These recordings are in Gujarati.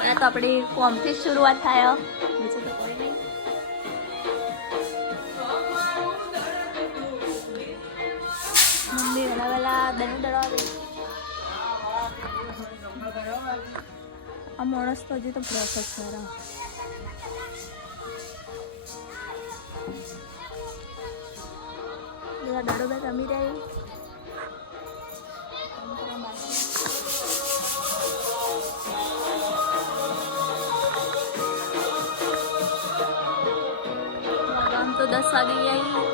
તો આપણી કોમથી શરૂઆત થાય બીજું તો કોઈ નહીં. મમ્મી વહેલા વહેલા દહીં દળાવે. આ માણસ તો હજી તો બ્રશ જ કરે. બધા દાડો બે રમી રહી. આમ તો 10 વાગી આવી.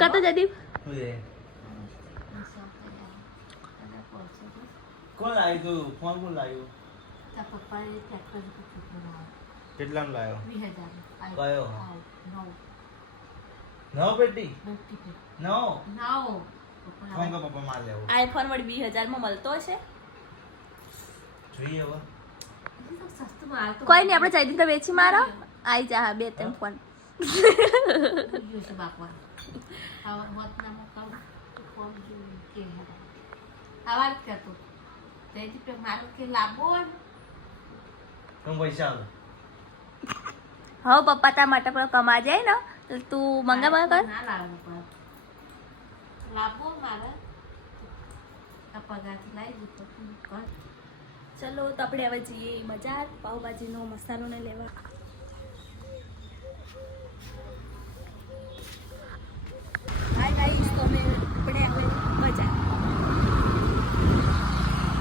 કતો જદી કોણ લાવ્યું તું? ફોન કોણ લાવ્યું? કેટલામાં લાવ્યો? 20,000. કયો? No. નવો પેટી? નવો? No. ફોન કા પપ્પા માર લેવો. આઈફોન વળી 20,000 માં મળતો હશે. જોઈએ હવે. સસ્તું માલ તો કોઈ નહીં, આપણે જઈ તો વેચી મારો. આઈ જા બે ત્રણ ફોન. ગયું છે બાપા. આવા મત ના મકાઉ ફોન જોઈ કે આવા જ કરતો. તેથી પે મારો કે લાવો હું પૈસા આવે. હો પપ્પા તાર માટે પણ કમા જાય ને તો તું મંગા કર. ના લાવો પર લાવો મારા આ પગારથી લાવી દીધો તું કર. ચલો તો આપણે હવે જઈએ બજાર પાવભાજીનો મસાલો ને લેવા. હાય ગાઈસ, તો અમે આપણે હવે બજાર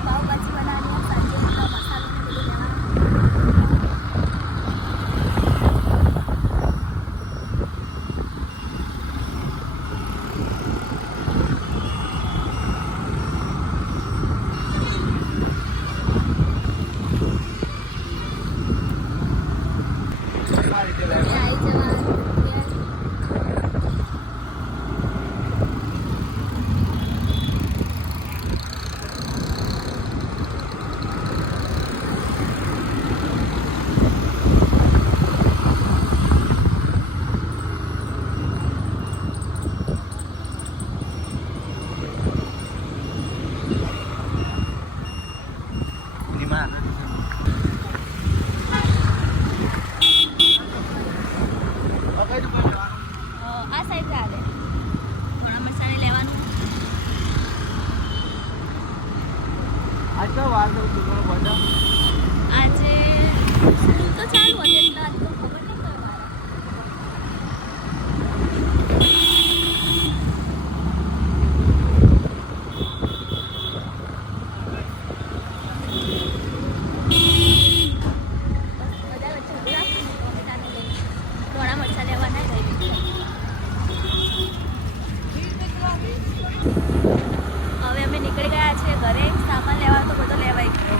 પાવભાજી બનાવવાની સાંજે મસાલો ને બધું લેવાનું. આ સાઈડ ચાલે. ઘણા મસાલે લેવાનું. આજકા વાર તો દુકાનો બધા આજે સ્કૂલ તો ચાલુ હતી એટલે આજે તો ખબર નહીં કરવા. બધા વચ્ચે ટમેટાને લઈ ઘણા મરચાં લેવાના લઈ લીધા. હવે અમે નીકળી ગયા છે ઘરે. સામાન લેવા તો બધો લેવાઈ ગયો.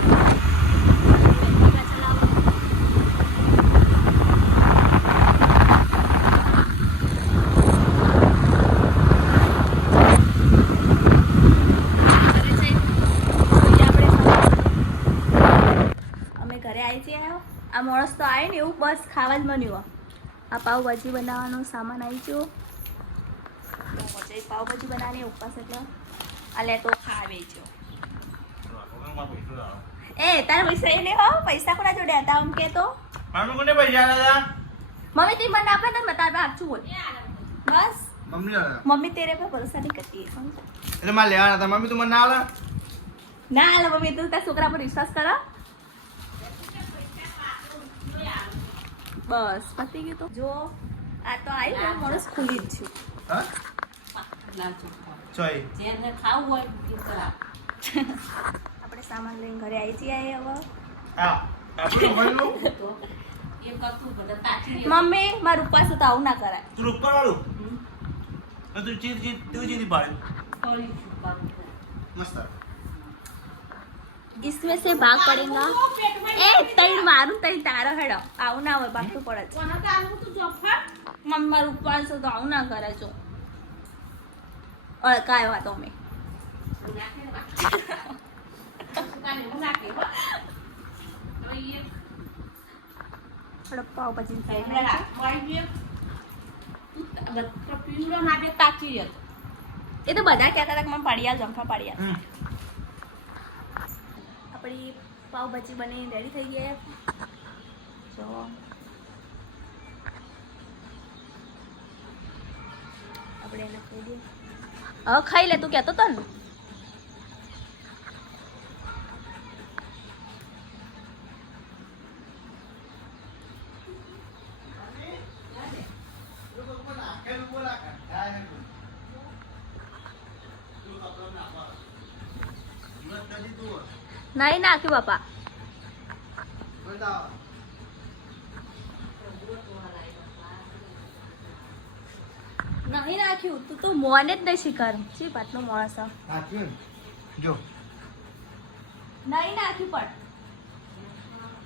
અમે ઘરે આવી જઈએ. આ માણસ તો આવે ને એવું બસ ખાવા જ બન્યું. આ પાવભાજી બનાવવાનો સામાન આવી ગયો. પાવભાજી બનાવવાની ઉપવાસ એટલે આ લેતો ખાવે જો. એ તારા પૈસા એ લે હો. પૈસા કોના જોડે હતા આમ કે તો? મારું કોને પૈસા આલા? મમ્મી તે મને આપે તો બતા આપશું બોલ. બસ મમ્મી આલા. મમ્મી તેરે पे ભરોसा नहीं करती है समझ. એટલે માર લેવાના હતા. મમ્મી તું મને ના આલા? ના આલે મમ્મી, તું તારા છોકરા પર વિશ્વાસ કરો. બસ પતી ગયું. તો જો આ તો આવી ને માણસ ખુલી જ છું. હા? લાવજો ચોઈ. જેને ખાવું હોય તે કરા. આપણે સામાન લઈને ઘરે આવી જઈએ હવે. આ આપણું ભણલું તો એ કરતું બધા તાકી મમ્મી મારું ઉપવાસ તો આવું ના કરાય. તું ઉપર વાળું તું ચીરી પાડ્યું થોડી છુપાવું મસ્ત. इसमें से भाग पड़ेगा. ए तई मारू तई तारा हेडो आવું ના હોય ભાગતું પડે છે. કોના તારું તું જોફા મમ્મી મારું ઉપવાસ તો આવું ના કરે છો. અળકાયો આ તો અમે. નાખે ને કાને હું નાખે હો તો એ થોડો પાવ પછી મેરા હોય જે ગત્તો પીવડો માટે તાકી જતો. એ તો બધા કહેતા હતા કે મને પાડી આલ જમફા પાડી આલ. હમ. આપણી પાવભાજી બની રેડી થઈ ગઈ જો આપણે એને ખાઈ દઈએ. હવે ખાઈ લે, તું કહેતો હતો ને. નહીં નાખ્યું બાપા. નહીં નાખ્યું તું તો મોને જ નહીં શીખર ચી વાતનો માણસ છે. જો નહીં નાખ્યું પણ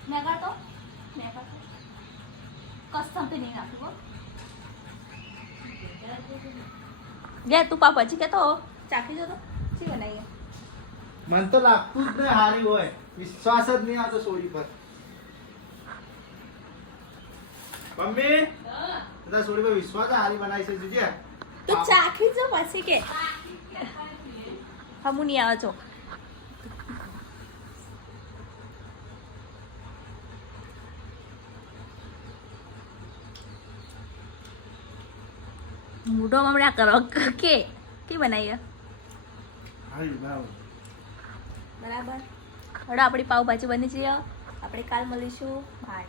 મેં કરતો કસ્તમથી નહીં નાખ્યું હો. લે તું પાપજી કહેતો ચાખી જતો શી બનાવીએ. મને તો લાગતું જ નહીં હારી હોય, વિશ્વાસ જ નહીં આવતો સોરી પર. મમ્મી બધા સોરી પર વિશ્વાસ જ હારી બનાવી છે જોજે. તું ચાખી જો પછી કે હમું નહીં આવે છો. મૂઢો હમણાં કરો કે બનાવીએ હારી બરાબર. બરાબર. હવે આપણી પાવભાજી બની જઈએ. આપણે કાલ મળીશું. બાય.